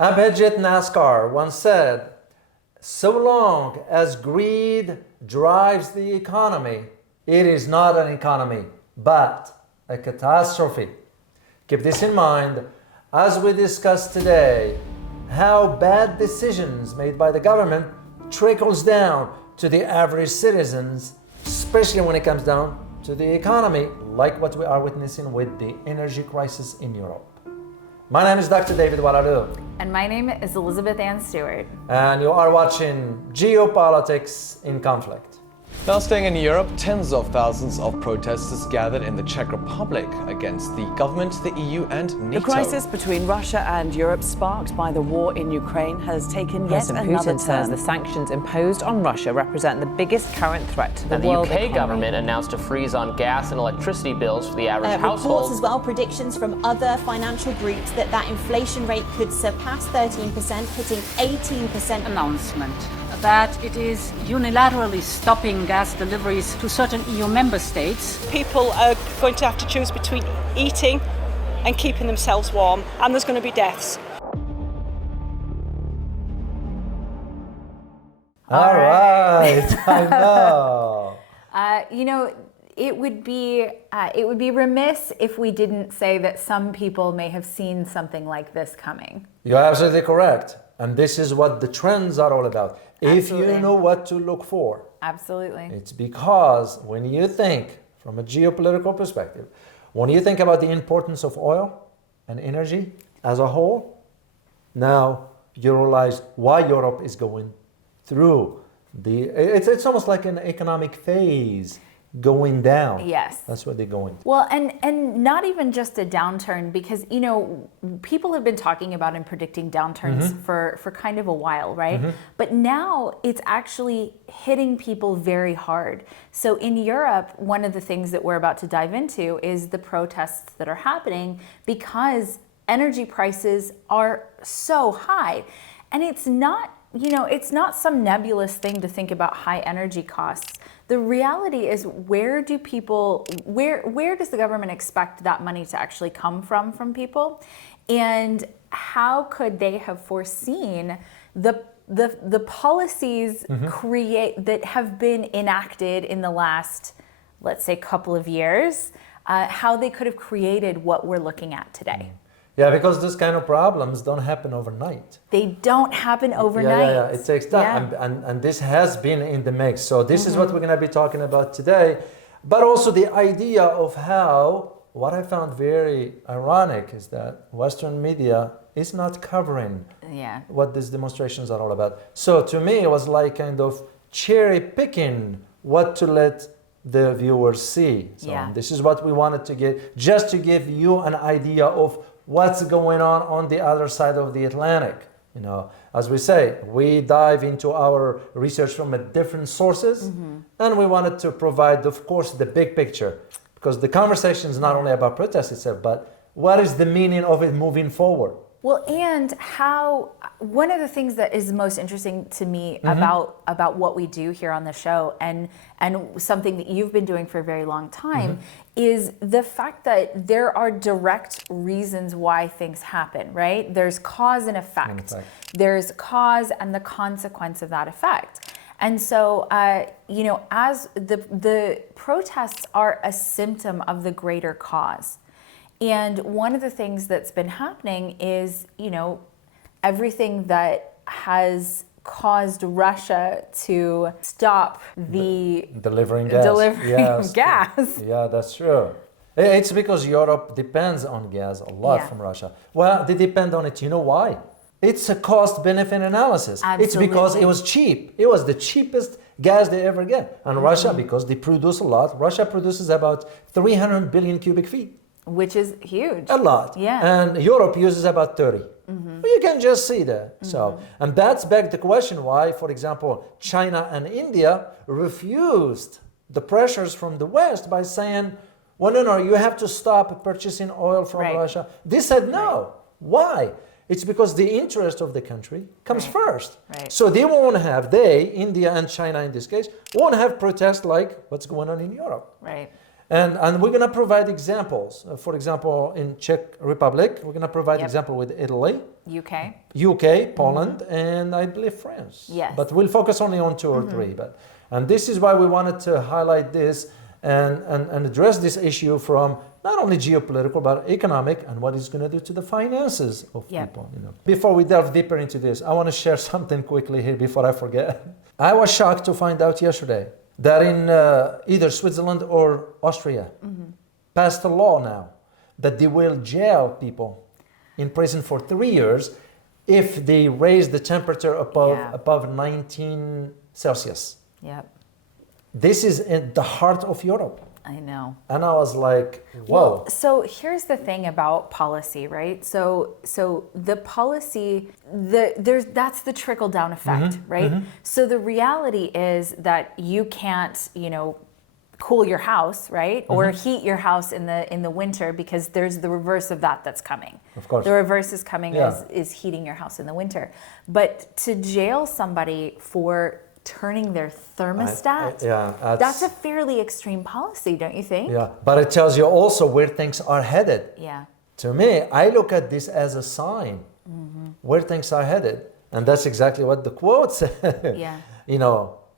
Abhijit NASCAR once said, so long as greed drives the economy, it is not an economy, but a catastrophe. Keep this in mind as we discuss today how bad decisions made by the government trickles down to the average citizens, especially when it comes down to the economy, like what we are witnessing with the energy crisis in Europe. My name is Dr. David Walaloo. And my name is Elizabeth Ann Stewart. And you are watching Geopolitics in Conflict. Now staying in Europe, tens of thousands of protesters gathered in the Czech Republic against the government, the EU and NATO. The crisis between Russia and Europe, sparked by the war in Ukraine, has taken yet another President turn. Putin says the sanctions imposed on Russia represent the biggest current threat to the And the world UK economy. government announced a freeze on gas and electricity bills for the average household. Reports as well, predictions from other financial groups that inflation rate could surpass 13%, hitting 18%. Announcement that it is unilaterally stopping gas deliveries to certain EU member states. People are going to have to choose between eating and keeping themselves warm, and there's going to be deaths. All right, I know. It would be remiss if we didn't say that some people may have seen something like this coming. You're absolutely correct. And this is what the trends are all about. Absolutely. If you know what to look for. Absolutely. It's because when you think from a geopolitical perspective, when you think about the importance of oil and energy as a whole, now you realize why Europe is going through it's almost like an economic phase going down. Yes. That's what they're going through. Well, and not even just a downturn, because, people have been talking about and predicting downturns for kind of a while, right? But now it's actually hitting people very hard. So in Europe, one of the things that we're about to dive into is the protests that are happening because energy prices are so high. And it's not some nebulous thing to think about high energy costs. The reality is, where does the government expect that money to actually come from people? And how could they have foreseen the policies that have been enacted in the last, let's say, couple of years, how they could have created what we're looking at today? Yeah, because this kind of problems don't happen overnight. They don't happen overnight. Yeah. It takes time. Yeah. And this has been in the mix. So this is what we're going to be talking about today. But also the idea of how, what I found very ironic is that Western media is not covering what these demonstrations are all about. So to me, it was like kind of cherry picking what to let the viewers see. So this is what we wanted to get, just to give you an idea of what's going on the other side of the Atlantic. As we say, we dive into our research from different sources, and we wanted to provide, of course, the big picture, because the conversation is not only about protest itself, but what is the meaning of it moving forward? Well, and how one of the things that is most interesting to me about what we do here on the show, and something that you've been doing for a very long time, is the fact that there are direct reasons why things happen, right? There's cause and effect. There's cause and the consequence of that effect. And so, as the protests are a symptom of the greater cause. And one of the things that's been happening is, everything that has caused Russia to stop delivering gas. gas. Yeah, that's true. It's because Europe depends on gas a lot from Russia. Well, they depend on it. You know why? It's a cost-benefit analysis. Absolutely. It's because it was cheap. It was the cheapest gas they ever get. And Russia, because they produce a lot, Russia produces about 300 billion cubic feet. Which is huge. A lot. Yeah. And Europe uses about 30. You can just see that. So, and that's back the question why, for example, China and India refused the pressures from the West by saying, well, no, you have to stop purchasing oil from Russia. They said no. Why? It's because the interest of the country comes first. So they won't have, India and China in this case, won't have protests like what's going on in Europe. And we're going to provide examples. For example, in Czech Republic, we're going to provide example with Italy, UK, Poland, and I believe France. Yes. But we'll focus only on 2 or 3. And this is why we wanted to highlight this and address this issue from not only geopolitical but economic and what it's going to do to the finances of people. Before we delve deeper into this, I want to share something quickly here before I forget. I was shocked to find out yesterday that in either Switzerland or Austria passed a law now that they will jail people in prison for 3 years if they raise the temperature above 19 Celsius. Yep. This is in the heart of Europe. I know. And I was like, whoa. Well, so here's the thing about policy, right? So the policy, that's the trickle down effect, right? So the reality is that you can't, cool your house, right? Or heat your house in the winter, because there's the reverse of that's coming. Of course. The reverse is coming is heating your house in the winter. But to jail somebody for turning their thermostat, that's a fairly extreme policy, don't you think? Yeah, but it tells you also where things are headed. Yeah. To me, I look at this as a sign where things are headed. And that's exactly what the quote said. Yeah.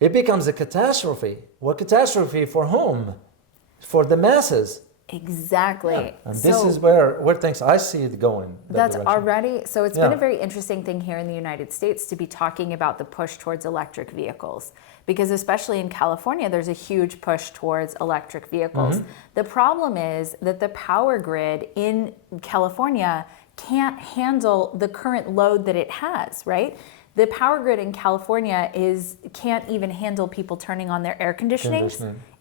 It becomes a catastrophe. What catastrophe for whom? For the masses. Exactly. Yeah. And this is where things, I see it going. That's direction. already, so it's been a very interesting thing here in the United States to be talking about the push towards electric vehicles, because especially in California, there's a huge push towards electric vehicles. The problem is that the power grid in California can't handle the current load that it has, right? The power grid in California can't even handle people turning on their air conditioning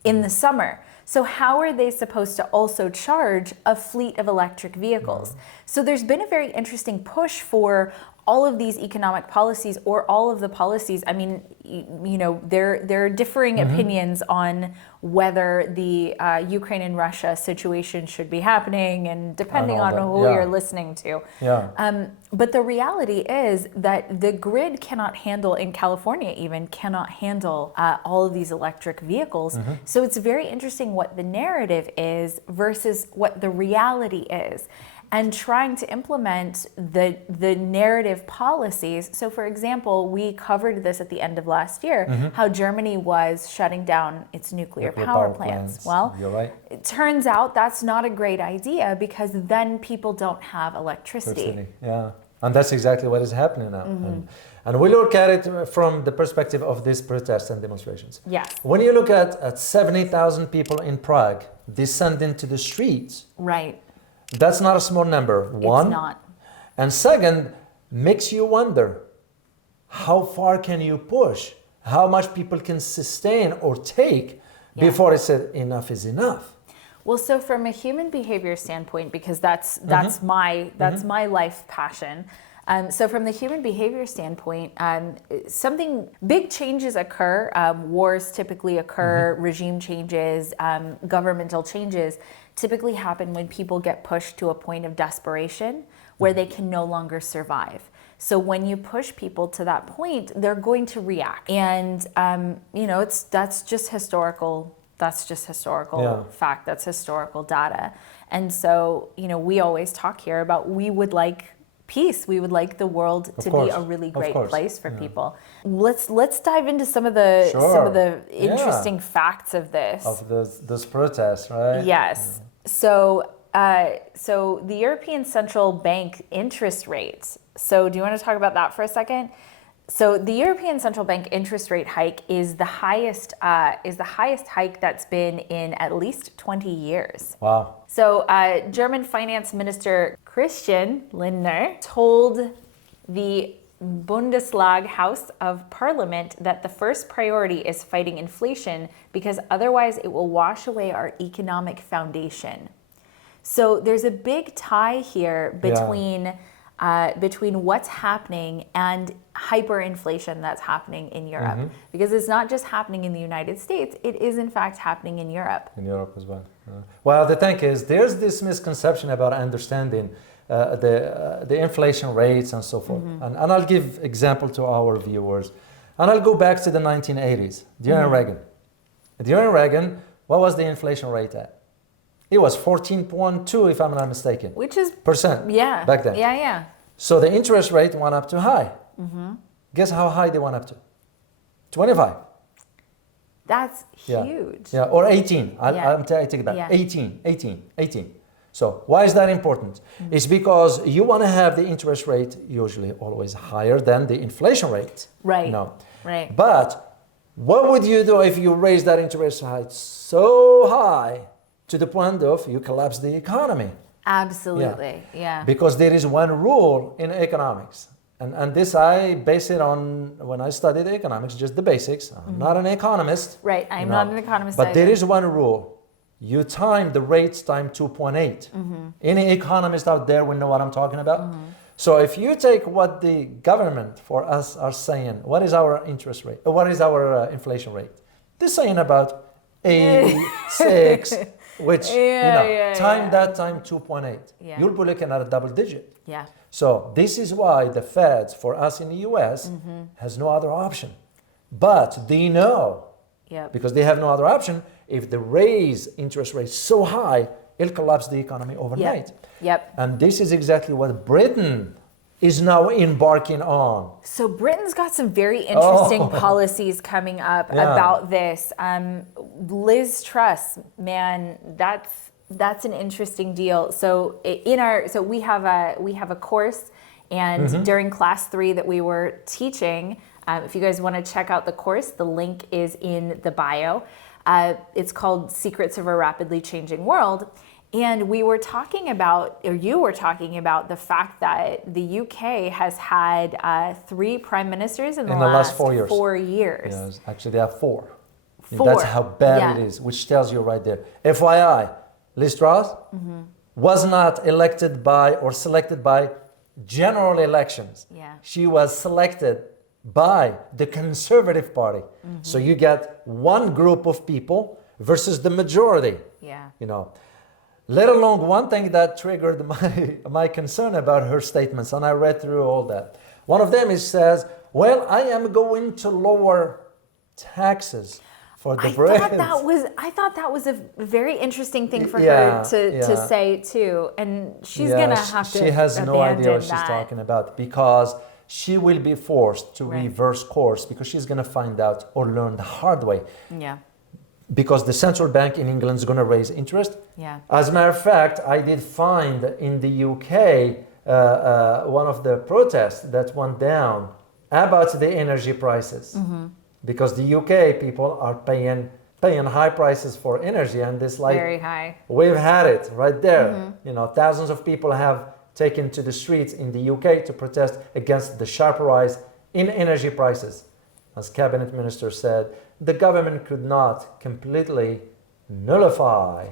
in the summer. So how are they supposed to also charge a fleet of electric vehicles? So there's been a very interesting push for all of these economic policies, or all of the policies. I mean, there are differing opinions on whether the Ukraine and Russia situation should be happening, and depending on who you're listening to. But the reality is that the grid cannot handle, in California even, cannot handle all of these electric vehicles. So it's very interesting what the narrative is versus what the reality is, and trying to implement the narrative policies. So for example, we covered this at the end of last year, how Germany was shutting down its nuclear power plants. Well, you're right. It turns out that's not a great idea, because then people don't have electricity. Yeah, and that's exactly what is happening now. And we look at it from the perspective of these protests and demonstrations. Yes. When you look at 70,000 people in Prague descending to the streets, right. That's not a small number, one. It's not. And second, makes you wonder, how far can you push? How much people can sustain or take before it said enough is enough? Well, so from a human behavior standpoint, because that's my life passion. So from the human behavior standpoint, something big changes occur. Wars typically occur, regime changes, governmental changes typically happen when people get pushed to a point of desperation where they can no longer survive. So when you push people to that point, they're going to react. And, that's just historical. That's just historical fact. That's historical data. And so, we always talk here about, we would like peace. We would like the world to be a really great place for people. Let's dive into some of the interesting facts of this. Of those protests, right? Yes. So the European Central Bank interest rates. So do you want to talk about that for a second? So the European Central Bank interest rate hike is the highest hike that's been in at least 20 years. Wow. So German Finance Minister Christian Lindner told the Bundeslag House of Parliament that the first priority is fighting inflation, because otherwise it will wash away our economic foundation. So there's a big tie here between what's happening and hyperinflation that's happening in Europe. Because it's not just happening in the United States, it is in fact happening in Europe. In Europe as well. Well, the thing is, there's this misconception about understanding the inflation rates and so forth. And I'll give example to our viewers. And I'll go back to the 1980s, during Reagan. During Reagan, what was the inflation rate at? It was 14.2, if I'm not mistaken. Which is percent. Yeah. Back then. Yeah, yeah. So the interest rate went up to high. Guess how high they went up to? 25. That's Yeah. huge. Yeah, or 18. Yeah. I take it back. Yeah. 18. So why is that important? It's because you want to have the interest rate usually always higher than the inflation rate. Right. No. Right. But what would you do if you raise that interest rate so high to the point of you collapse the economy? Absolutely. Yeah. Because there is one rule in economics. And this I base it on when I studied economics, just the basics. I'm not an economist. Right. I'm not an economist But there either. is one rule. You time the rates time 2.8. Any economist out there will know what I'm talking about. So if you take what the government for us are saying, what is our interest rate? What is our inflation rate? They're saying about 86, which time that time 2.8. Yeah. You'll be looking at a double digit. Yeah. So this is why the Feds for us in the US has no other option. But they know, Yep. because they have no other option, if they raise interest rates so high, it'll collapse the economy overnight. Yep. And this is exactly what Britain is now embarking on. So Britain's got some very interesting Oh. policies coming up Yeah. about this. Liz Truss, man, that's an interesting deal. So we have a course, and during class 3 that we were teaching, if you guys want to check out the course, the link is in the bio. It's called Secrets of a Rapidly Changing World. And we were talking about, or you were talking about, the fact that the UK has had 3 prime ministers in the last 4 years. 4 years. Yes, actually, there are 4. 4. That's how bad Yeah. it is, which tells you right there. FYI, Liz Truss was not elected by or selected by general elections. Yeah. She was selected by the Conservative Party. So you get one group of people versus the majority. Yeah. You know, let alone one thing that triggered my concern about her statements, and I read through all that. One of them is says, well, I am going to lower taxes for the Brits. I thought that was a very interesting thing for Yeah, her to yeah. say too, and she's Yeah, gonna have to. She has no idea what abandon she's that. talking about, because she will be forced to Right. reverse course, because she's going to find out or learn the hard way. Yeah. Because the central bank in England is going to raise interest. Yeah. As a matter of fact, I did find in the UK one of the protests that went down about the energy prices. Because the UK people are paying high prices for energy, and this like Very high. we've had it right there. You know, thousands of people have taken to the streets in the UK to protest against the sharp rise in energy prices. As cabinet minister said, the government could not completely nullify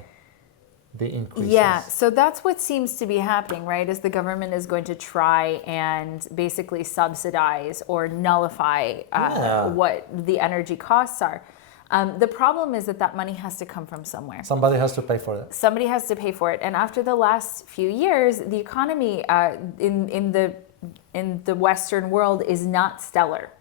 the increases. Yeah, so that's what seems to be happening, right? Is the government is going to try and basically subsidize or nullify what the energy costs are. The problem is that money has to come from somewhere. Somebody has to pay for that. Somebody has to pay for it. And after the last few years, the economy in the Western world is not stellar.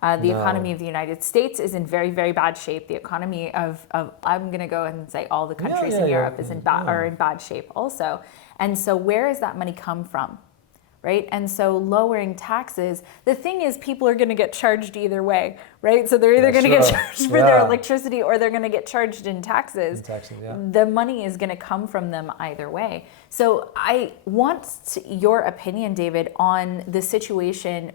The economy of the United States is in very, very bad shape. The economy of I'm going to go and say all the countries in Europe are in bad shape also. And so where does that money come from? Right? And so lowering taxes, the thing is people are going to get charged either way, right? So they're either going to get charged for their electricity, or they're going to get charged in taxes. The money is going to come from them either way. So I want your opinion, David, on the situation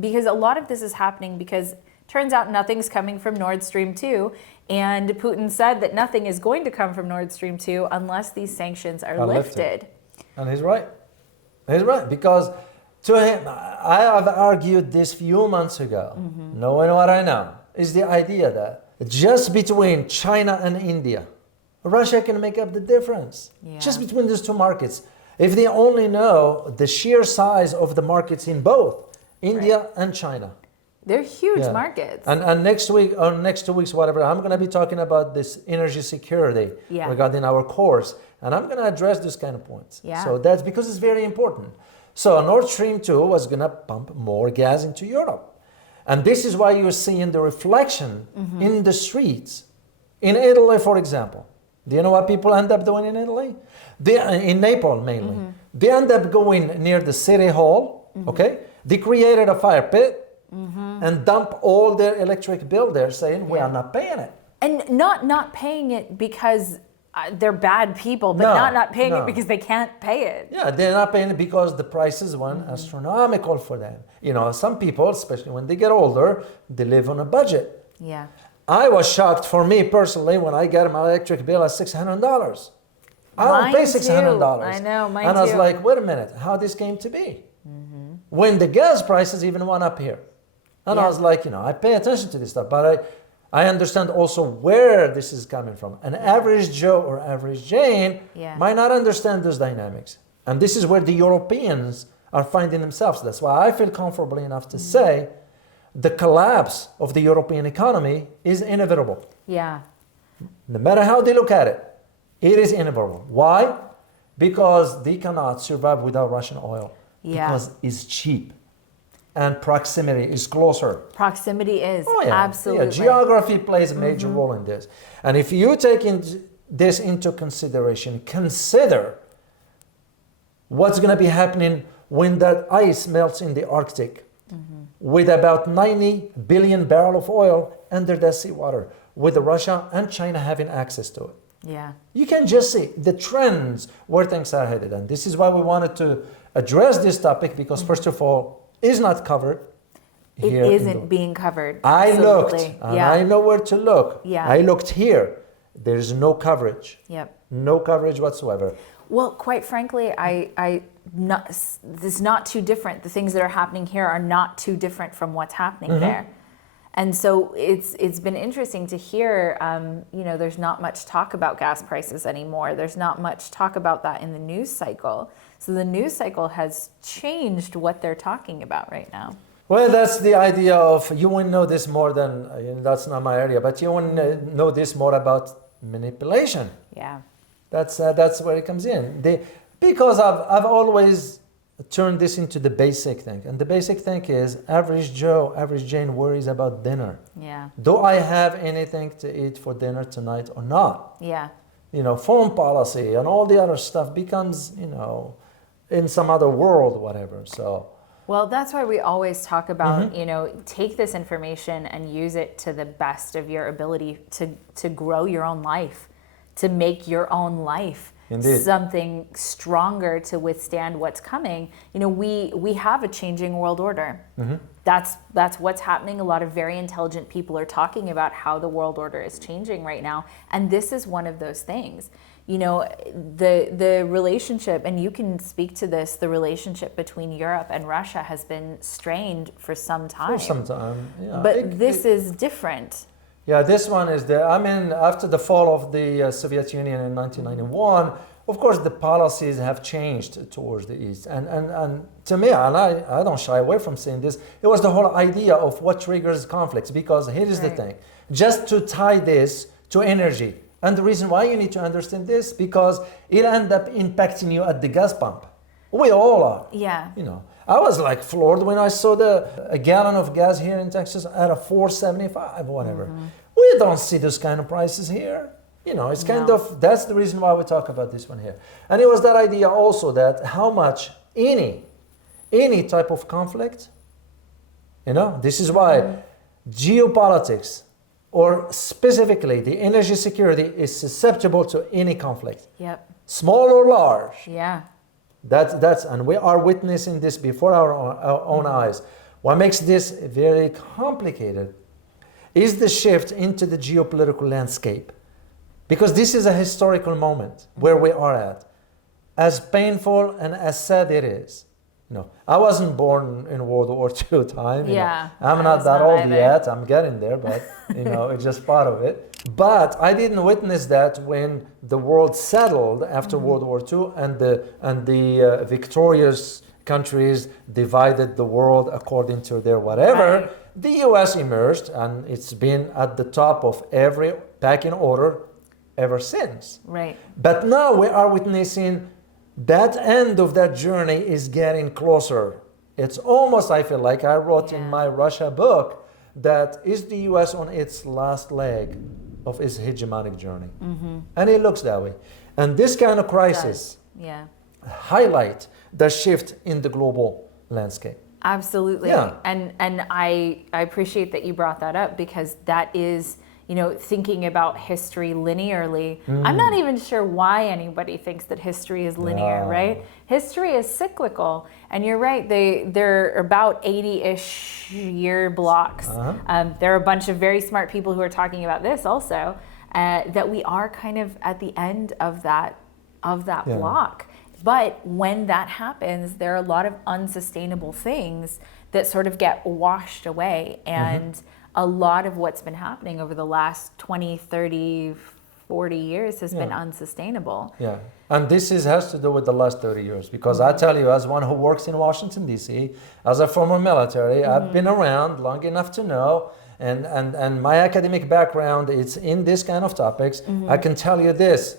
because a lot of this is happening because turns out nothing's coming from Nord Stream 2, and Putin said that nothing is going to come from Nord Stream 2 unless these sanctions are lifted. And he's right. He's right, because to him, I have argued this few months ago, knowing what I know, is the idea that just between China and India, Russia can make up the difference. Yeah. Just between these two markets. If they only know the sheer size of the markets in both India and China. They're huge markets. And next week, or next 2 weeks, whatever, I'm going to be talking about this energy security regarding our course. And I'm going to address this kind of points. Yeah. So that's because it's very important. So Nord Stream 2 was going to pump more gas into Europe. And this is why you're seeing the reflection in the streets. In Italy, for example, Do you know what people end up doing in Italy? In Naples mainly. They end up going near the city hall, okay? They created a fire pit and dump all their electric bill there saying, we are not paying it. And not paying it because they're bad people, but not paying it because they can't pay it. Yeah, they're not paying it because the prices went astronomical for them. You know, some people, especially when they get older, they live on a budget. Yeah. I was shocked for me personally when I got my electric bill at $600. I don't pay $600. I know, mine And I was too. like, wait a minute, how this came to be? When the gas prices even went up here. And I was like, you know, I pay attention to this stuff, but I understand also where this is coming from. An average Joe or average Jane might not understand those dynamics. And this is where the Europeans are finding themselves. That's why I feel comfortable enough to say the collapse of the European economy is inevitable. Yeah. No matter how they look at it, it is inevitable. Why? Because they cannot survive without Russian oil. Yeah. Because it's cheap. And proximity is closer. Proximity is. Oh, yeah. Absolutely. Yeah, geography plays a major role in this. And if you take this into consideration, consider what's going to be happening when that ice melts in the Arctic with about 90 billion barrels of oil under the seawater, with Russia and China having access to it. Yeah. You can just see the trends where things are headed. And this is why we wanted to address this topic, because first of all, it's not covered. It isn't being covered. I looked, Absolutely. and I know where to look. Yeah. I looked here. There's no coverage. Yep. No coverage whatsoever. Well, quite frankly, this is not too different. The things that are happening here are not too different from what's happening there. And so it's been interesting to hear, you know, there's not much talk about gas prices anymore. There's not much talk about that in the news cycle. So the news cycle has changed what they're talking about right now. Well, that's the idea of, you wouldn't know this more than, that's not my area, but you wouldn't know this more about manipulation. Yeah. That's where it comes in. Because I've always turned this into the basic thing. And the basic thing is average Joe, average Jane worries about dinner. Yeah. Do I have anything to eat for dinner tonight or not? Yeah. You know, foreign policy and all the other stuff becomes, you know, in some other world, whatever. So. Well, that's why we always talk about, you know, take this information and use it to the best of your ability to grow your own life, to make your own life something stronger to withstand what's coming. You know, we have a changing world order. That's what's happening. A lot of very intelligent people are talking about how the world order is changing right now. And this is one of those things. You know, the relationship, and you can speak to this, the relationship between Europe and Russia has been strained for some time. For some time, yeah. But this is different. Yeah, this one is after the fall of the Soviet Union in 1991, of course, the policies have changed towards the East. And to me, and I don't shy away from saying this, it was the whole idea of what triggers conflicts. Because here is the thing, just to tie this to energy. And the reason why you need to understand this, because it ends up impacting you at the gas pump. We all are. Yeah. You know, I was like floored when I saw a gallon of gas here in Texas at a $4.75, whatever. We don't see those kind of prices here. You know, it's kind of, that's the reason why we talk about this one here. And it was that idea also that how much any type of conflict, you know, this is why geopolitics, or specifically the energy security, is susceptible to any conflict. Yep. Small or large. Yeah. That's and we are witnessing this before our own eyes. What makes this very complicated is the shift into the geopolitical landscape. Because this is a historical moment where we are at. As painful and as sad it is. You know, I wasn't born in World War II time. Yeah. I'm not that old yet. I'm getting there, but you know, it's just part of it. But I didn't witness that when the world settled after World War II, and the victorious countries divided the world according to their whatever. Right. The U.S. emerged, and it's been at the top of every pecking order ever since. Right. But now we are witnessing that end of that journey is getting closer. It's almost, I feel like I wrote in my Russia book, that is the U.S. on its last leg. of its hegemonic journey. And it looks that way. And this kind of crisis Yeah. highlight the shift in the global landscape. Absolutely. Yeah. And I appreciate that you brought that up, because that is, you know, thinking about history linearly. I'm not even sure why anybody thinks that history is linear, right? History is cyclical. And you're right, they're about 80-ish year blocks. There are a bunch of very smart people who are talking about this also, that we are kind of at the end of that block. But when that happens, there are a lot of unsustainable things that sort of get washed away. And a lot of what's been happening over the last 20, 30, 40 years has been unsustainable. Yeah, and this has to do with the last 30 years, because I tell you, as one who works in Washington, D.C., as a former military, I've been around long enough to know, and my academic background is in this kind of topics. I can tell you this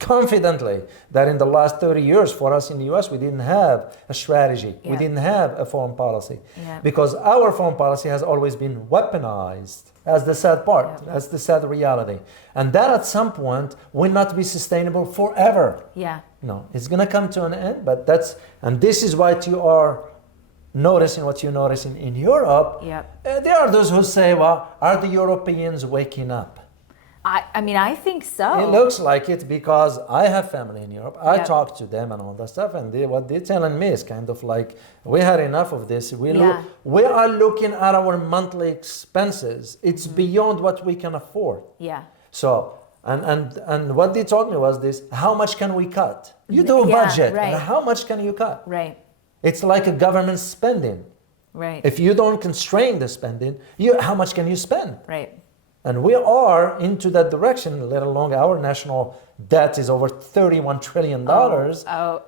confidently, that in the last 30 years for us in the US, we didn't have a strategy. We didn't have a foreign policy, because our foreign policy has always been weaponized. That's the sad part. That's the sad reality. And that at some point will not be sustainable forever. No, it's going to come to an end, but and this is what you are noticing, what you're noticing in Europe. There are those who say, well, are the Europeans waking up? I mean, I think so. It looks like it, because I have family in Europe. I talk to them and all that stuff, and what they're telling me is kind of like, we had enough of this. We are looking at our monthly expenses. It's beyond what we can afford. So, and what they told me was this: how much can we cut? You do a budget, and how much can you cut? It's like a government spending. If you don't constrain the spending, how much can you spend? And we are into that direction, let alone our national debt is over $31 trillion.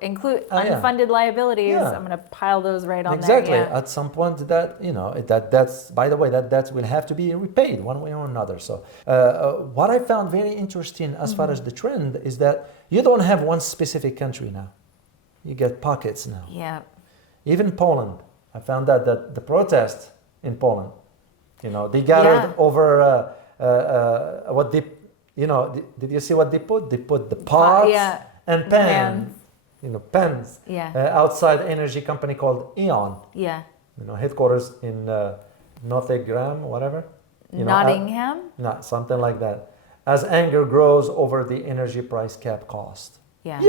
Include unfunded liabilities. I'm going to pile those right on exactly. there. At some point, that's, by the way, that debt will have to be repaid one way or another. So what I found very interesting as far as the trend is that you don't have one specific country now. You get pockets now. Even Poland. I found that the protest in Poland, they gathered over what they, did you see what they put? They put the pots and pans, pens outside energy company called E.ON. Headquarters in Nottingham, whatever. Nottingham? Something like that. As anger grows over the energy price cap cost.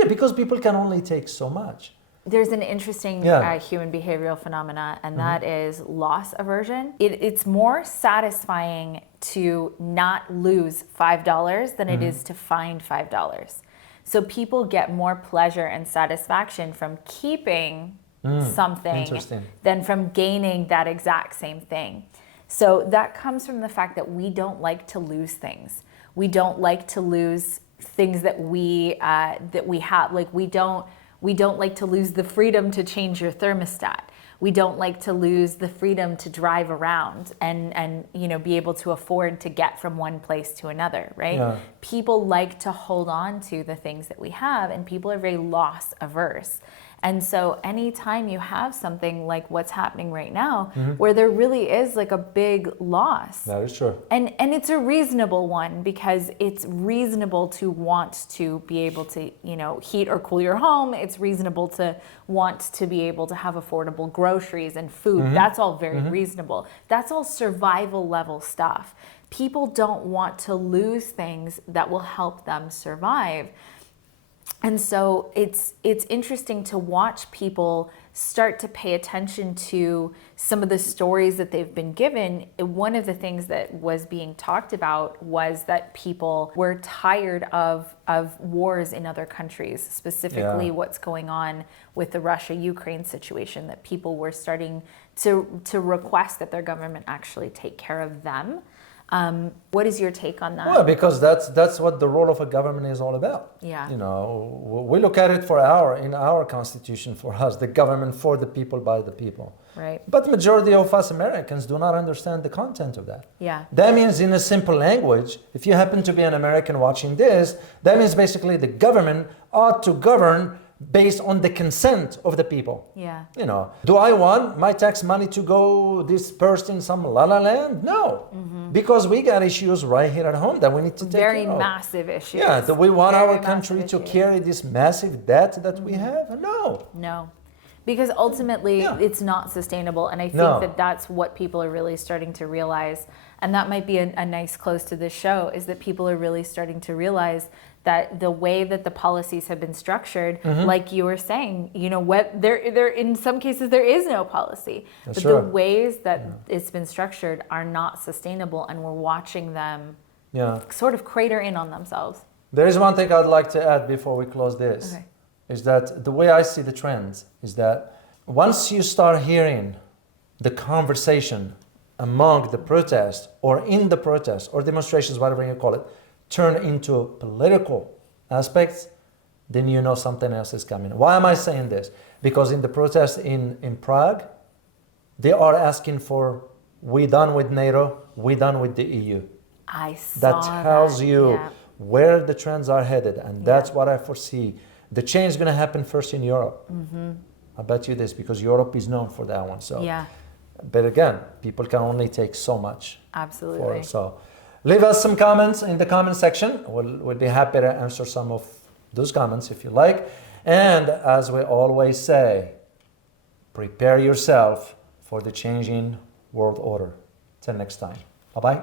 Because people can only take so much. There's an interesting human behavioral phenomena, and that is loss aversion. It's more satisfying to not lose $5 than it is to find $5. So people get more pleasure and satisfaction from keeping something than from gaining that exact same thing. So that comes from the fact that we don't like to lose things. We don't like to lose things that we have. Like we don't like to lose the freedom to change your thermostat. We don't like to lose the freedom to drive around and be able to afford to get from one place to another, right? People like to hold on to the things that we have, and people are very loss averse. And so anytime you have something like what's happening right now, where there really is like a big loss. That is true. And it's a reasonable one, because it's reasonable to want to be able to, heat or cool your home. It's reasonable to want to be able to have affordable groceries and food. That's all very reasonable. That's all survival level stuff. People don't want to lose things that will help them survive. And so it's interesting to watch people start to pay attention to some of the stories that they've been given. One of the things that was being talked about was that people were tired of wars in other countries, specifically what's going on with the Russia-Ukraine situation, that people were starting to request that their government actually take care of them. What is your take on that? Well, because that's what the role of a government is all about. We look at it in our constitution, for us, the government for the people, by the people. Right. But majority of us Americans do not understand the content of that. That means, in a simple language, if you happen to be an American watching this, that means basically the government ought to govern based on the consent of the people. Yeah. You know, do I want my tax money to go dispersed in some la la land? No, because we got issues right here at home that we need to take Very care of. massive issues. Yeah, do we want Very our massive country to issues. carry this massive debt that we have? No. No, because ultimately Yeah. it's not sustainable. And I think No. that that's what people are really starting to realize. And that might be a nice close to this show, is that people are really starting to realize that the way that the policies have been structured, like you were saying, you know, what there in some cases there is no policy, That's but the right. ways that it's been structured are not sustainable, and we're watching them Yeah. sort of crater in on themselves. There is one thing I'd like to add before we close this, Okay. is that the way I see the trends is that once you start hearing the conversation among the protest or in the protest or demonstrations, whatever you call it, turn into political aspects, then you know something else is coming. Why am I saying this? Because in the protest in Prague, they are asking for, we done with NATO, we done with the EU. I saw That tells you yeah. where the trends are headed, and that's what I foresee. The change is going to happen first in Europe. I bet you this, because Europe is known for that one. So, Yeah, but again, people can only take so much. absolutely. So, leave us some comments in the comment section. We'll be happy to answer some of those comments if you like. And as we always say, prepare yourself for the changing world order. Till next time. Bye bye.